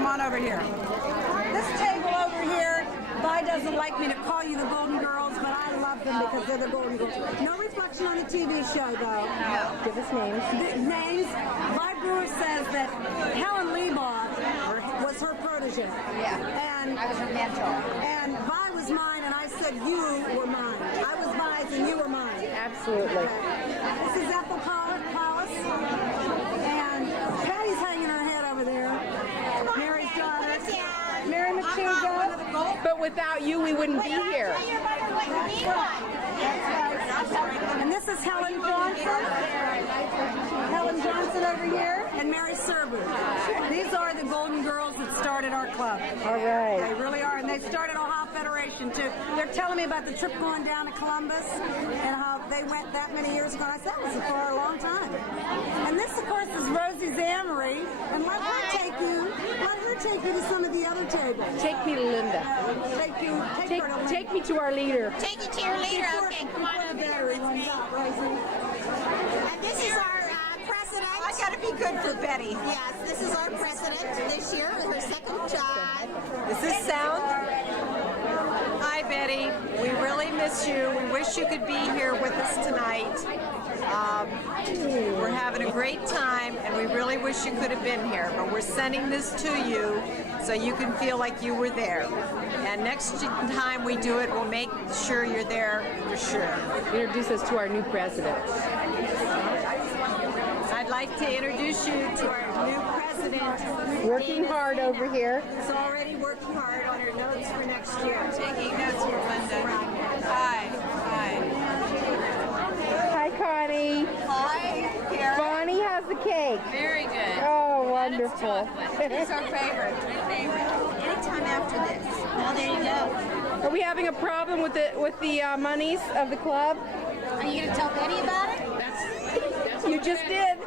Come on over here. This table over here, Vi doesn't like me to call you the Golden Girls, but I love them because they're the Golden Girls. No reflection on the TV show, though. No. Give us names. Names. Vi Brewer says that Helen Lebaugh was her protege. Yeah. And I was her mentor. And Vi was mine, and I said you were mine. I was Vi's, and you were mine. Absolutely. This is Ethel Paulus, and Patty's hanging her head over there. Mary's daughter, Mary McChuga. But without you, we wouldn't be here. And this is Helen Johnson. Helen Johnson over here, and Mary Serbu. These are the Golden Girls that started our club. All right. They really are, and they started Ohio Federation too. They're telling me about the trip going down to Columbus and how they went that many years ago. I said that was for a long time. And this, of course, is Rosie Zamory, and let her take you to some of the other tables. Take me to Linda. Take her to Linda. Take me to our leader. Take you to your leader. Okay, come on over here. Rosie. And this is our president. I got to be good for Betty. Yes, this is our president this year, her second time. Is this sound? Hi, Betty. We really miss you. We wish you could be here with us tonight. We're having a great time, and we really wish you could have been here. But we're sending this to you so you can feel like you were there. And next time we do it, we'll make sure you're there for sure. Introduce us to our new president. I'd like to introduce you to our new president. Working hard over here. Is already working hard on her notes for next year. Taking notes for Linda. Hi. Hi, Connie. Hi, Karen. Bonnie has the cake. Very good. Oh, wonderful. It's our favorite. Anytime after this. Well, there you go. Are we having a problem with the monies of the club? Are you going to tell Betty about it? You just did.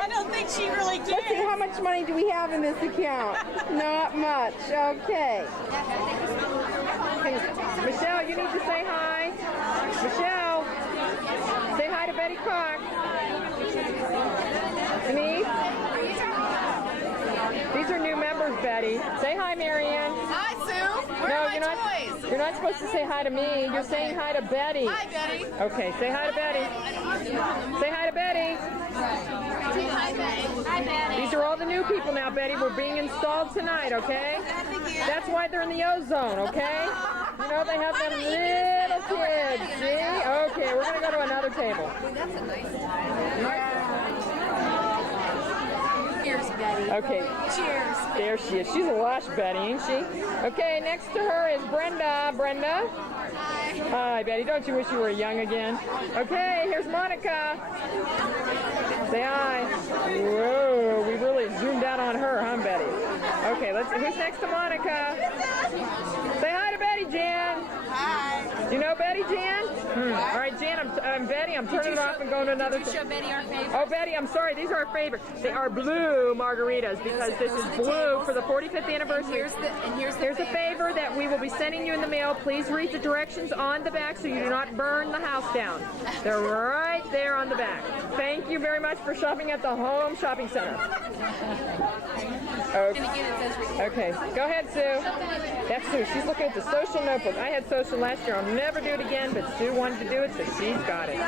I don't think she really Let's see, how much money do we have in this account? Not much. Okay. Michelle, you need to say hi. Michelle, say hi to Betty Cox. Denise? These are new members, Betty. Say hi, Marianne. Hi, Sue. Where are my toys? You're not supposed to say hi to me. You're saying hi to Betty. Hi, Betty. Okay, say hi to Betty. Say hi to Betty. Hi, Betty. Hi, Betty. These are all the new people now, Betty. We're being installed tonight, okay? That's why they're in the ozone, okay? You know, they have them little kids, see? Okay, we're going to go to another table. That's a nice Here's Betty. Okay. Cheers. There she is. She's a lush, Betty, ain't she? Okay, next to her is Brenda. Brenda? Hi, Betty. Don't you wish you were young again? Okay, here's Monica. Say hi. Whoa, we really zoomed out on her, huh, Betty? Okay, who's next to Monica? Say hi to Betty, Jan. Hi. Do you know Betty, Jan? All right, Jan, I'm Betty. I'm turning it off and going to another. Show Betty our favorite. Oh, Betty, I'm sorry. These are our favorite. They are blue margaritas because this is blue for the 45th anniversary. Here's a favor that we will be sending you in the mail. Please read the directions on the back so you do not burn the house down. They're right there on the back. Thank you very much for shopping at the Home Shopping Center. Okay, go ahead, Sue. That's Sue. She's looking at the social notebook. I had social last year. I'll never do it again, but Sue wanted to do it, so she's got it.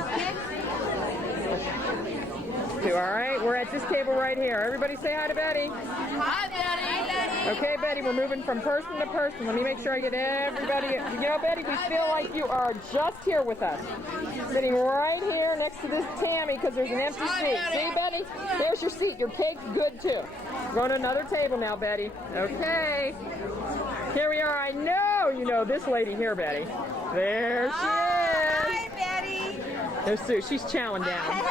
Sue, all right, we're at this table right here. Everybody say hi to Betty. Hi, Betty. Okay, Betty, we're moving from person to person. Let me make sure I get everybody. You know, Betty, we feel like you are just here with us. Sitting right here next to this Tammy because there's an empty seat. See, Betty? There's your seat. Your cake's good, too. Going to another table now, Betty. Okay. Here we are. I know you know this lady here, Betty. There she is. Hi, Betty. There's Sue. She's chowing down.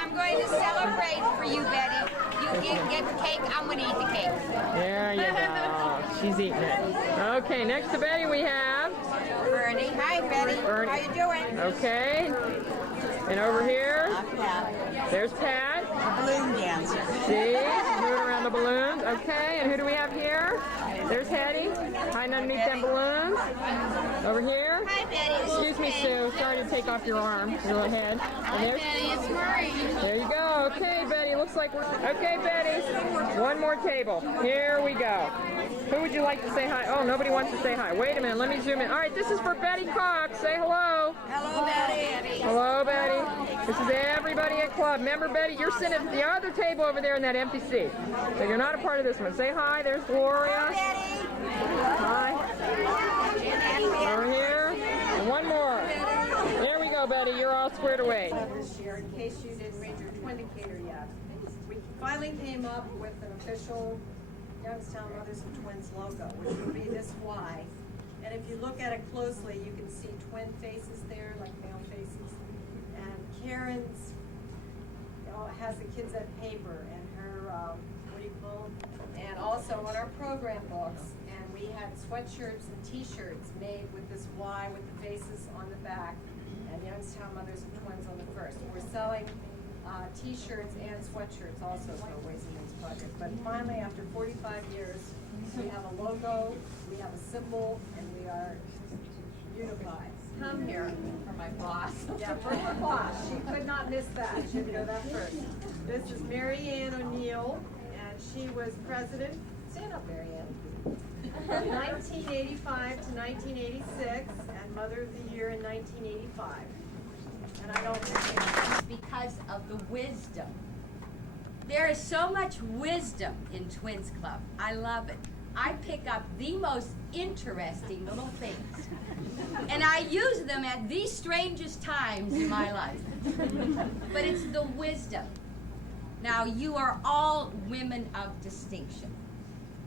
I'm going to celebrate for you, Betty. You get the cake. I'm going to eat the cake. There you go. She's eating it. Okay, next to Betty we have Bernie. Hi, Betty. Bernie. How you doing? Okay. And over here, there's Pat. Balloon dancer. See? Moving around the balloons. Okay, and who do we have here? There's Hetty, hiding underneath them balloons. Over here. Hi, Betty. Excuse me, Sue. Sorry to take off your arm, your little head. And there's, It's Marie. there you go. Okay, Betty. Looks like we're okay, Betty. One more table. Here we go. Who would you like to say hi? Oh, nobody wants to say hi. Wait a minute. Let me zoom in. All right, this is for Betty Cox. Say hello. Hello, Betty. Hello, Betty. This is everybody at club. Remember, Betty, you're sitting at the other table over there in that empty seat. So you're not a part of this one. Say hi. There's Gloria. Hi. Over here. And one more. There we go, Betty. You're all squared away. This year, in case you didn't read your twin indicator yet, we finally came up with an official Youngstown Mothers of Twins logo, which will be this Y. And if you look at it closely, you can see twin faces there, like male faces. And Karen's has the kids at paper and her, what do you call them? And also on our program books. And we had sweatshirts and t-shirts made with this Y with the faces on the back and Youngstown Mothers of Twins on the first. We're selling t-shirts and sweatshirts also for Ways and Means Project. But finally, after 45 years, we have a logo, we have a symbol, and we are unified. Come here for my boss. Yeah, for her boss. She could not miss that. She should go that first. This is Mary Ann O'Neill, and she was president. Stand up, Mary Ann. From 1985 to 1986, and Mother of the Year in 1985. And I don't Because of the wisdom. There is so much wisdom in Twins Club. I love it. I pick up the most interesting little things. And I use them at the strangest times in my life. But it's the wisdom. Now, you are all women of distinction.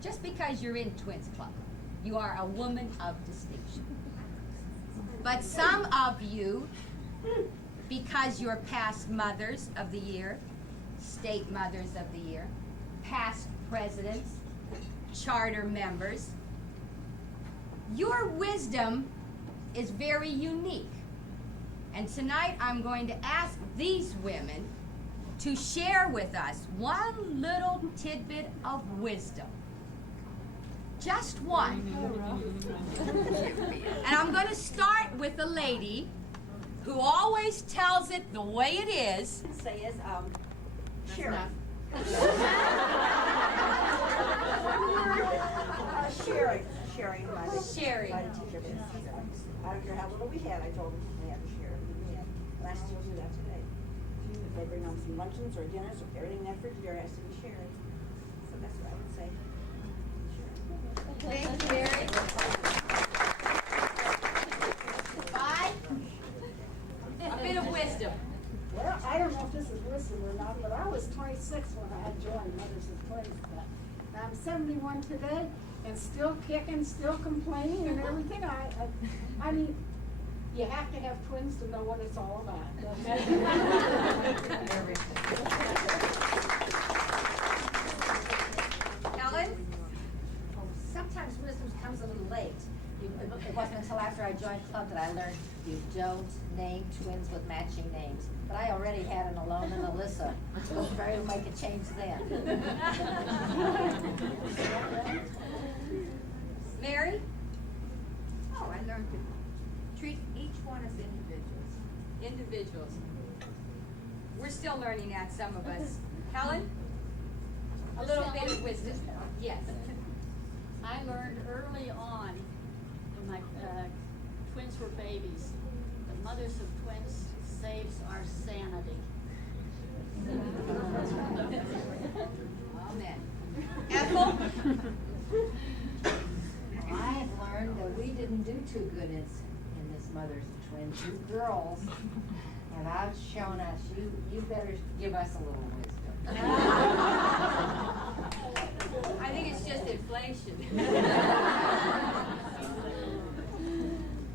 Just because you're in Twins Club, you are a woman of distinction. But some of you, because you're past Mothers of the Year, State Mothers of the Year, past presidents, charter members, your wisdom is very unique. And tonight I'm going to ask these women to share with us one little tidbit of wisdom. Just one. And I'm going to start with a lady who always tells it the way it is. Say is Sharon. Sharing by the Sherry. by the teacher. I don't care how little we had. I told them they had to share everything we had. And I still do that today. If they bring home some luncheons or dinners, everything in that refrigerator has to be shared. So that's what I would say. Thank you, Mary. Bye. A bit of wisdom. Well, I don't know if this is wisdom or not, but I was 26 when I had joined Mothers of Twins. But I'm 71 today and still kicking, still complaining and everything. I mean, you have to have twins to know what it's all about. Helen? Sometimes wisdom comes a little late. It wasn't until after I joined club that I learned you don't name twins with matching names. But I already had an Alona and Alyssa, so it was very to make a change then. Mary? Oh, I learned to treat each one as individuals. Individuals. We're still learning that, some of us. Helen? A little bit of wisdom. Yes. I learned early on when my twins were babies, the mothers of twins saves our sanity. Amen. Ethel? I have learned that we didn't do too good in this Mothers of Twins. You girls have outshone us. You better give us a little wisdom. I think it's just inflation.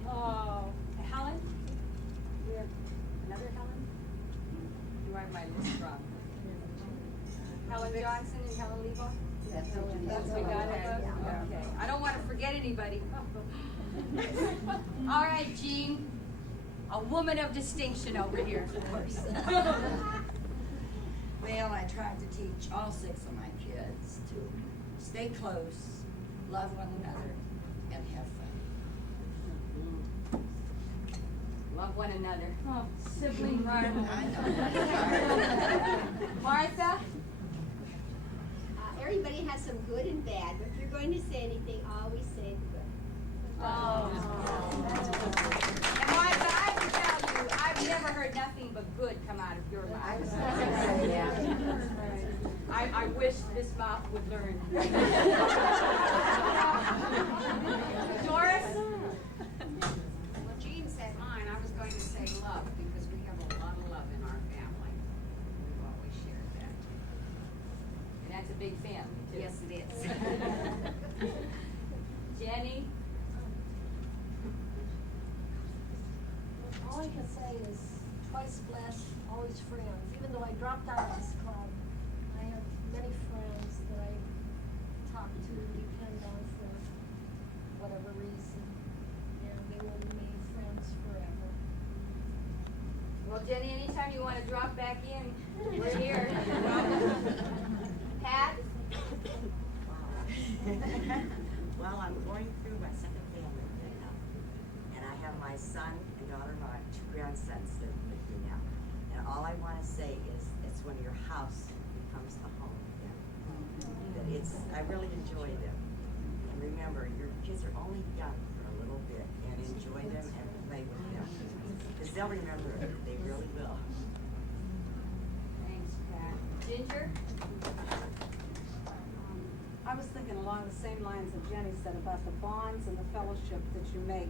Oh, Helen? we have another Helen? You are my list wrong. Helen Johnson and Helen Lebo? That's what you That's we got it. Okay. I don't want to forget anybody. All right, Jean. A woman of distinction over here. Well, I tried to teach all 6 of my kids to stay close, love one another, and have fun. Love one another. Oh, sibling rivalry. I know. Martha? Everybody has some good and bad, but if you're going to say anything, always say the good. Oh. And Martha, I can tell you, I've never heard nothing but good come out of your mouth. I wish this mouth would learn. Doris? Well, Jean said mine. I was going to say love because we have a lot of love in our family. We've always shared that. And that's a big family, too. Yes, it is. Jenny? All I can say is twice blessed, always friends. Even though I dropped out of this club, I have many friends that I talk to, depend on for whatever reason, and they will remain friends forever. Well, Jenny, anytime you want to drop back in, we're here. Pat? Well, I'm going through my second family right now. And I have my son and daughter-in-law, 2 grandsons that live with me now. And all I want to say is, it's when your house becomes a home again. That I really enjoy them. And remember, your kids are only young for a little bit, and enjoy them and play with them. Because they'll remember it, they really will. Thanks, Pat. Ginger? I was thinking along the same lines that Jenny said about the bonds and the fellowship that you make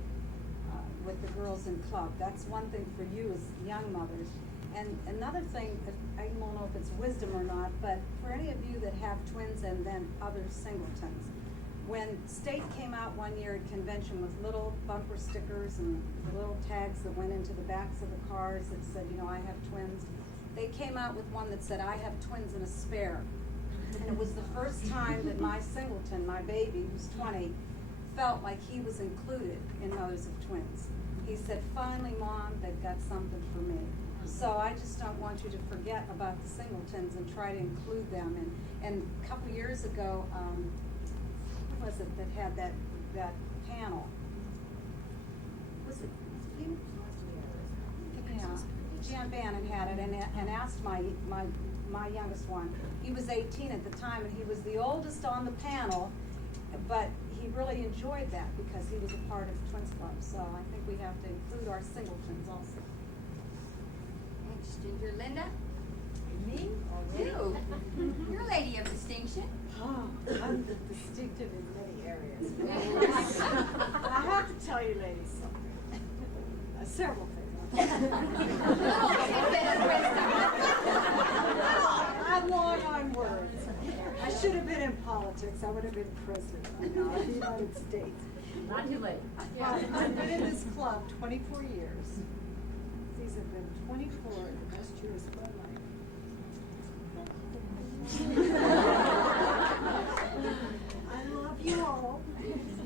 with the girls in club. That's one thing for you as young mothers. And another thing, I don't know if it's wisdom or not, but for any of you that have twins and then other singletons, when State came out one year at convention with little bumper stickers and little tags that went into the backs of the cars that said, you know, I have twins, they came out with one that said, I have twins and a spare. And it was the first time that my singleton, my baby, who's 20, felt like he was included in Mothers of Twins. He said, finally, Mom, they've got something for me. So I just don't want you to forget about the singletons and try to include them. And a couple years ago, who was it that had that panel? Was it you? Yeah. Jan Bannon had it and asked my youngest one. He was 18 at the time, and he was the oldest on the panel, but he really enjoyed that because he was a part of Twins Club. So I think we have to include our singletons also. Thanks, Ginger. Linda? Me? You. You're a lady of distinction. Oh, I'm distinctive in many areas. I have to tell you ladies something. Several things. I'm long on words. I should have been in politics. I would have been president of the United States. Not too late. I've been in this club 24 years. These have been 24 of the best years of my life. I love you all.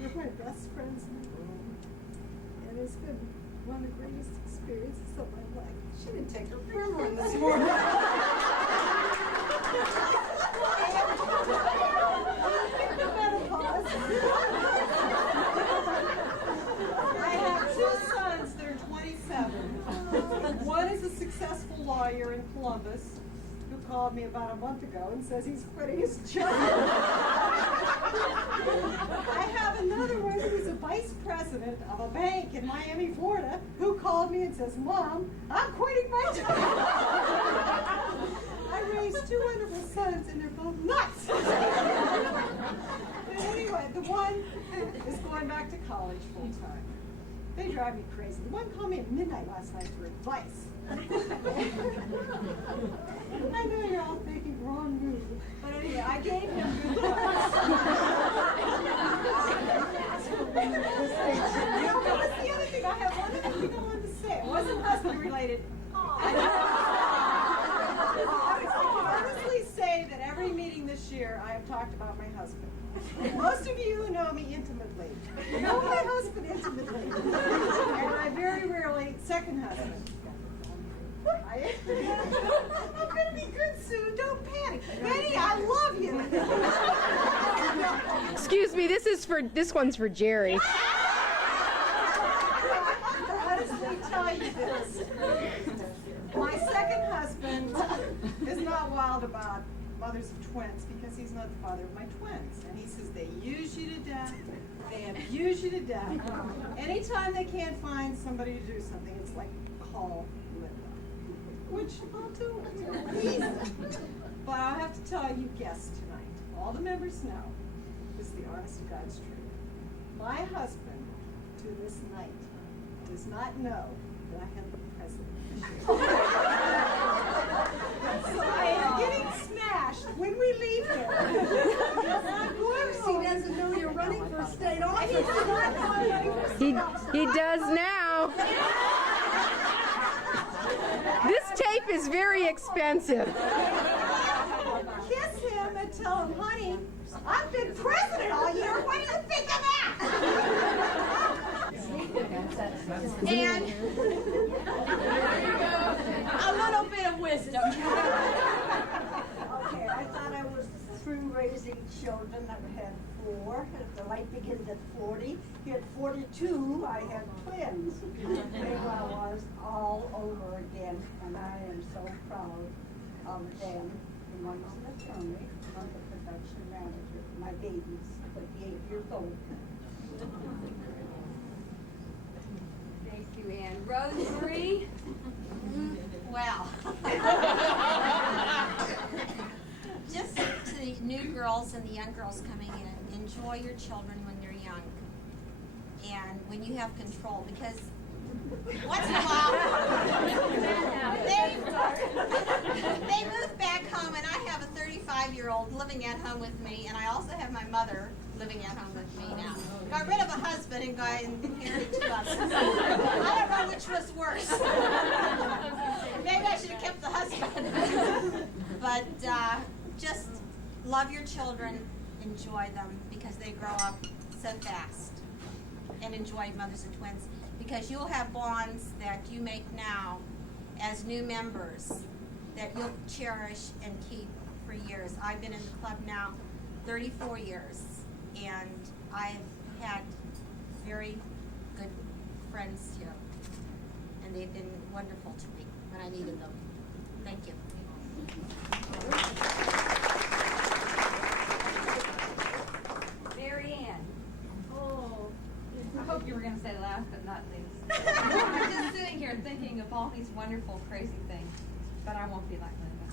You're my best friends in the world. And it's been one of the greatest experiences of my life. She didn't take her Ritalin this morning. I have 2 sons. They're 27. One is a successful lawyer in Columbus who called me about a month ago and says he's quitting his job. I have another one who's a vice president of a bank in Miami, Florida, who called me and says, Mom, I'm quitting my job. I raised 2 wonderful sons, and they're both nuts. But anyway, the one is going back to college full time. They drive me crazy. The one called me at midnight last night for advice. I know you're all thinking wrong move, but anyway, I gave him good advice. You know, what was the other thing? I have one other thing I wanted to say. It wasn't husband related. I honestly say that every meeting this year I have talked about my husband. Most of you know me intimately. You know my husband intimately. And I very rarely, second husband. I'm going to be good soon. Don't panic. Betty, I love you. Excuse me, this one's for Jerry. Honestly tell you this. My second husband is not wild about mothers of twins because he's not the father of my twins. And he says they use you to death, they abuse you to death. Anytime they can't find somebody to do something, it's like, call Linda. Which I'll do. But I'll have to tell you guests tonight, all the members know, this is the honest to God's truth. My husband, to this night, does not know that I am the president. So I am getting smashed when we leave here. Of course, he doesn't know you're running for state office. He does now. This tape is very expensive. Kiss him and tell him, honey, I've been president all year. What do you think of that? And a little bit of wisdom. Okay, I thought I was through raising children. I had 4. The life begins at 40. He had 42. I had twins. There I was all over again, and I am so proud of them. One was an attorney, one was a production manager. My baby's 28 years old. Thank you, Ann. Rosemary? Well, just to the new girls and the young girls coming in, enjoy your children when they're young and when you have control, because once in a while they move back home, and I have a 35-year-old living at home with me, and I also have my mother living at home with me now. Got rid of a husband and inherited 2 others. I don't know which was worse. Maybe I should have kept the husband. But just love your children, enjoy them, because they grow up so fast. And enjoy mothers and twins, because you'll have bonds that you make now as new members that you'll cherish and keep for years. I've been in the club now 34 years, and I've had very good friends here, and they've been wonderful to me when I needed them. Thank you. Mary Ann. Oh, I hope you were going to say last but not least. I'm just sitting here thinking of all these wonderful, crazy things, but I won't be like Linda.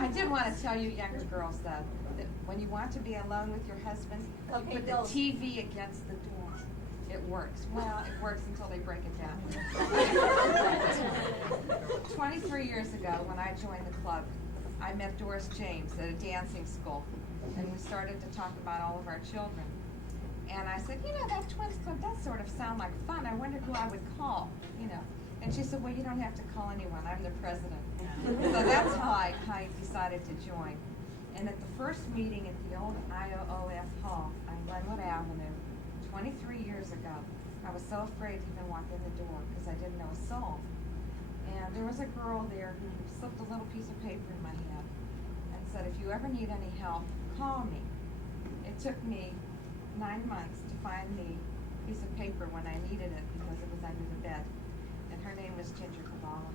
I did want to tell you younger girls, though, that when you want to be alone with your husband, you put the TV against the door. It works. Well, it works until they break it down. 23 years ago, when I joined the club, I met Doris James at a dancing school, and we started to talk about all of our children. And I said, you know, that twins club does sort of sound like fun. I wonder who I would call, you know. And she said, well, you don't have to call anyone. I'm the president. So that's how I decided to join. And at the first meeting at the old IOOF Hall on Glenwood Avenue, 23 years ago, I was so afraid to even walk in the door because I didn't know a soul. And there was a girl there who slipped a little piece of paper in my hand and said, if you ever need any help, call me. It took me 9 months to find the piece of paper when I needed it because it was under the bed. And her name was Ginger Kabbalah.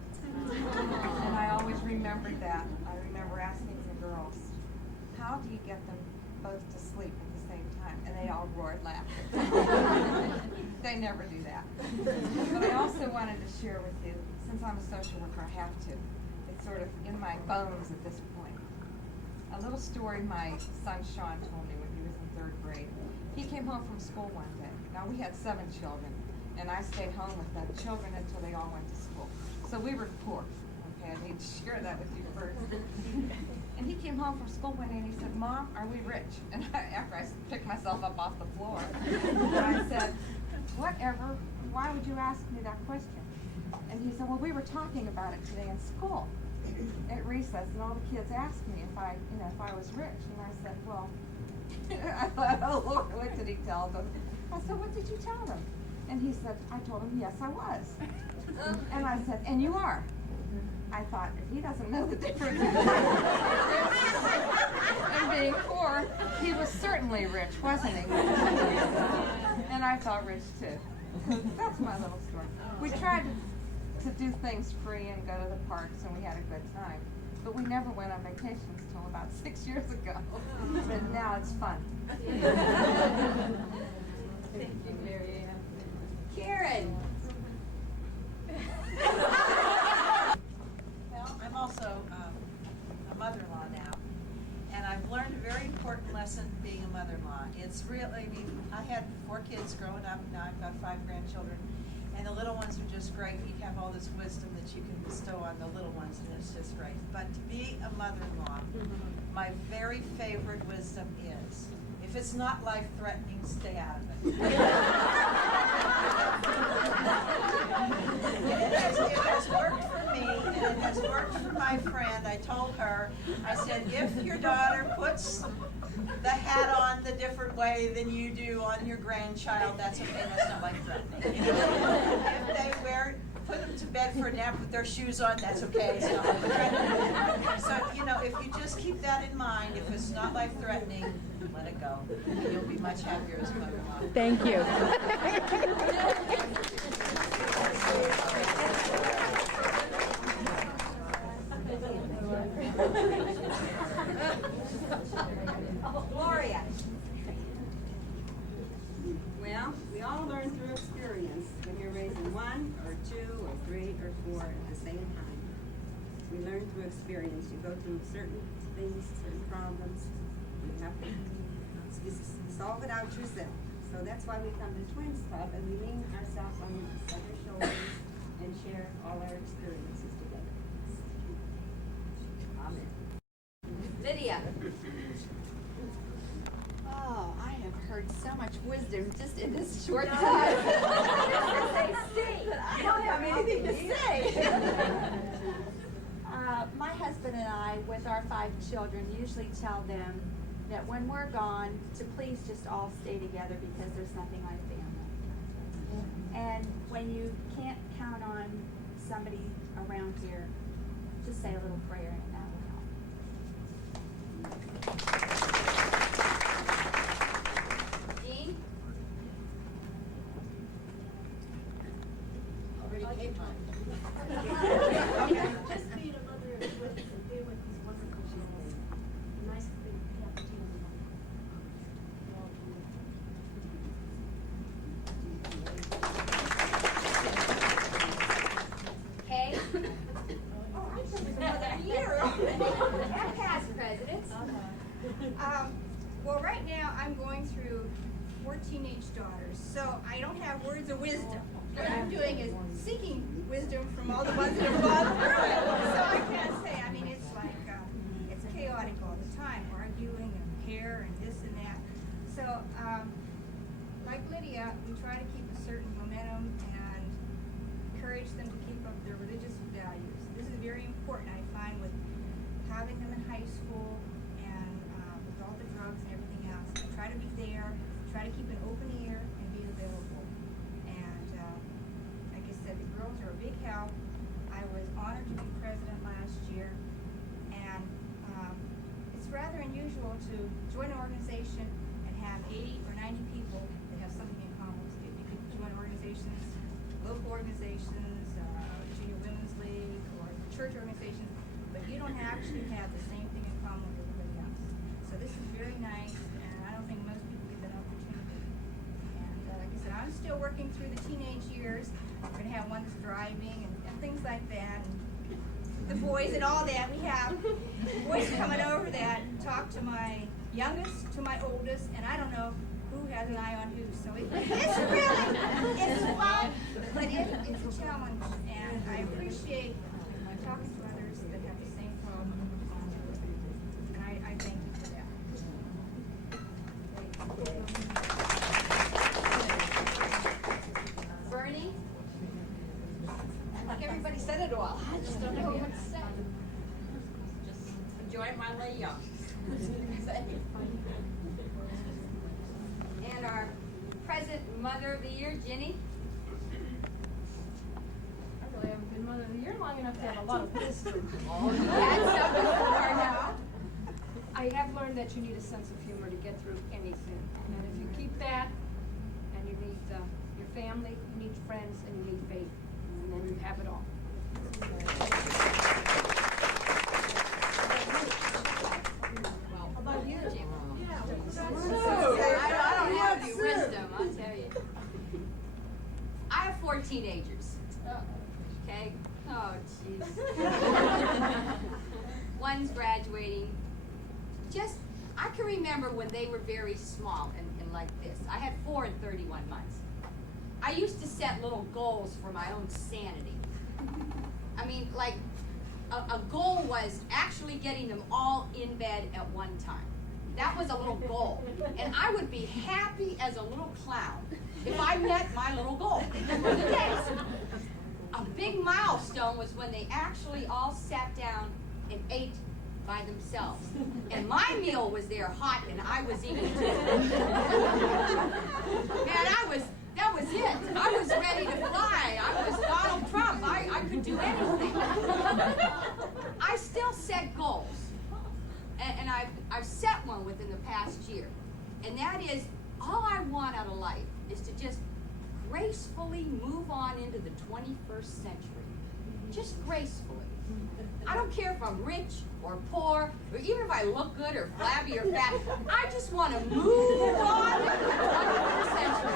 And I always remembered that. I remember asking the girls, how do you get them both to sleep at the same time? And they all roared laughter. They never do that. But I also wanted to share with you, since I'm a social worker, I have to. It's sort of in my bones at this point. A little story my son Sean told me when he was in 3rd grade. He came home from school one day. Now we had 7 children, and I stayed home with the children until they all went to school. So we were poor. Okay, I need to share that with you first. And he came home from school one day and he said, Mom, are we rich? And after I picked myself up off the floor, I said, whatever, why would you ask me that question? And he said, well, we were talking about it today in school at recess, and all the kids asked me if I was rich. And I said, well, I thought, oh Lord, what did he tell them? I said, what did you tell them? And he said, I told him, yes, I was. And I said, and you are? I thought, if he doesn't know the difference. really rich, wasn't he? And I felt rich too. That's my little story. We tried to do things free and go to the parks, and we had a good time. But we never went on vacations till about 6 years ago. But now it's fun. Thank you, Mary Ann. Karen. Well, I'm also a mother-in-law now, and I've learned a very important lesson being a mother-in-law. It's really, I mean, I had 4 kids growing up, now I've got 5 grandchildren, and the little ones are just great. You have all this wisdom that you can bestow on the little ones, and it's just great. But to be a mother-in-law, my very favorite wisdom is, if it's not life-threatening, stay out of it. It has worked for me, and it has worked for my friend. I told her, I said, if your daughter puts the hat on the different way than you do on your grandchild, that's okay, that's not life-threatening. If they put them to bed for a nap with their shoes on, that's okay, it's not life-threatening. So, you know, if you just keep that in mind, if it's not life-threatening, let it go. You'll be much happier as a mother-in-law. Thank you. Gloria. Well, we all learn through experience when you're raising 1 or 2 or 3 or 4 at the same time. We learn through experience. You go through certain things, certain problems. You have to solve it out yourself. So that's why we come to Twins Club and we lean ourselves on each other's shoulders and share all our experiences together. Amen. Lydia. Oh, I have heard so much wisdom just in this short time. I don't have anything to say. My husband and I, with our 5 children, usually tell them that when we're gone, to please just all stay together because there's nothing like family. And when you can't count on somebody around here, just say a little prayer and that will help. Jean? Just being a mother with a family is wonderful. Nice to be happy to Okay. Oh, I'm just another year. And past presidents. Well, right now I'm going through 4 teenage daughters, so I don't have words of wisdom. What I'm doing is seeking wisdom from all the ones that have gone through it. So I can't say. I mean, it's like it's chaotic all the time, arguing and hair and this and that. So, like Lydia, we try to keep a certain momentum and encourage them to keep up their religious values. This is very important, I find, with having them in high school and with all the drugs and everything else. I try to be there, try to keep an open ear and be available. And like I said, the girls are a big help. I was honored to be president last year, and it's rather unusual to join an organization and have 80 or 90 people that have something in common with you. You could join organizations, local organizations, Junior Women's League, or church organizations, but you don't actually have the same thing in common with everybody else. So this is very nice, and I don't think most people get that opportunity. And like I said, I'm still working through the teenage years. We're going to have one that's driving and things like that. And the boys and all that. We have boys coming over that talk to my youngest, to my oldest, and I don't know who has an eye on who. So it's really, it's fun, but it's a challenge. And I appreciate talking to others that have the same problem. And I thank you for that. Bernie? I think everybody said it all. I just don't know what to say. Just enjoy my lay young. And our present Mother of the Year, Ginny. I really haven't been Mother of the Year long enough to have a lot of wisdom. Oh, you had some before now. I I have learned that you need a sense of humor to get through anything. And if you keep that, and you need your family, you need friends, and you need faith, and then you have it all. How about you? I don't have any wisdom, I'll tell you. I have 4 teenagers. Okay? Oh, jeez. One's graduating. I can remember when they were very small and like this. I had 4 in 31 months. I used to set little goals for my own sanity. I mean, like, a goal was actually getting them all in bed at one time. That was a little goal. And I would be happy as a little clown if I met my little goal. Yes. A big milestone was when they actually all sat down and ate by themselves. And my meal was there hot and I was eating too. Man, that was it. I was ready to fly. I was Donald Trump. I could do anything. I still set goals. And I've set one within the past year. And that is, all I want out of life is to just gracefully move on into the 21st century. Just gracefully. I don't care if I'm rich or poor, or even if I look good or flabby or fat. I just want to move on into the 21st century.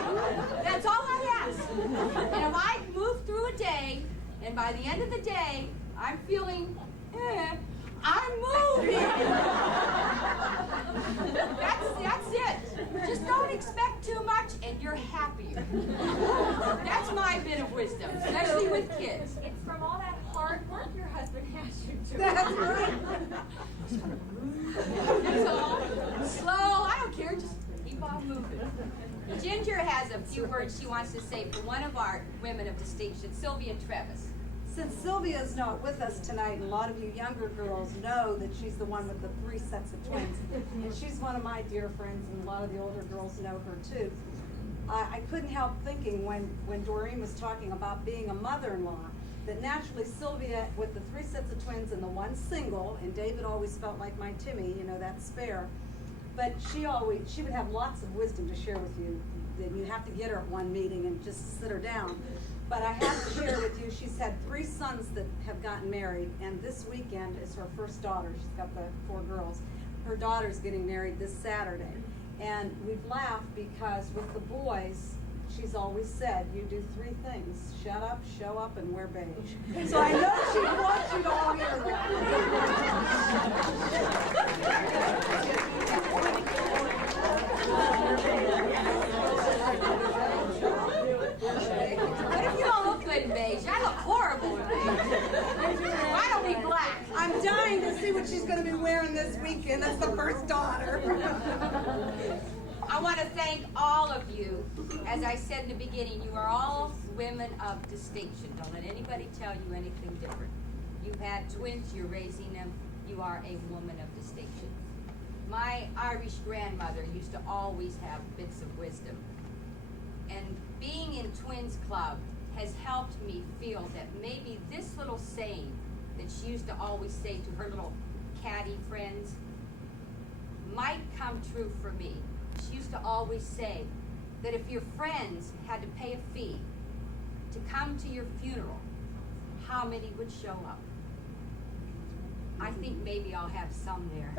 That's all I ask. And if I move through a day, and by the end of the day, I'm feeling, I'm moving. That's it. Just don't expect too much and you're happier. That's my bit of wisdom, especially with kids. It's from all that hard work your husband has you do. That's right. That's all. Slow, I don't care, just keep on moving. Ginger has a few words she wants to say for one of our women of distinction, Sylvia Trevis. Since Sylvia's not with us tonight, and a lot of you younger girls know that she's the one with the 3 sets of twins. And she's one of my dear friends, and a lot of the older girls know her too. I couldn't help thinking when Doreen was talking about being a mother-in-law, that naturally Sylvia, with the 3 sets of twins and the one single, and David always felt like my Timmy, you know, that spare, but she would have lots of wisdom to share with you. Then you have to get her at one meeting and just sit her down. But I have to share with you, she's had 3 sons that have gotten married, and this weekend is her first daughter. She's got the 4 girls. Her daughter's getting married this Saturday. And we've laughed because with the boys, she's always said, you do 3 things: shut up, show up, and wear beige. So I know she wants you to all hear What if you don't look good in beige? I look horrible in beige. Why don't we black? I'm dying to see what she's going to be wearing this weekend. That's the first daughter. I want to thank all of you. As I said in the beginning, you are all women of distinction. Don't let anybody tell you anything different. You've had twins, you're raising them. You are a woman of distinction. My Irish grandmother used to always have bits of wisdom. And being in Twins Club has helped me feel that maybe this little saying that she used to always say to her little catty friends might come true for me. She used to always say that if your friends had to pay a fee to come to your funeral, how many would show up? I think maybe I'll have some there.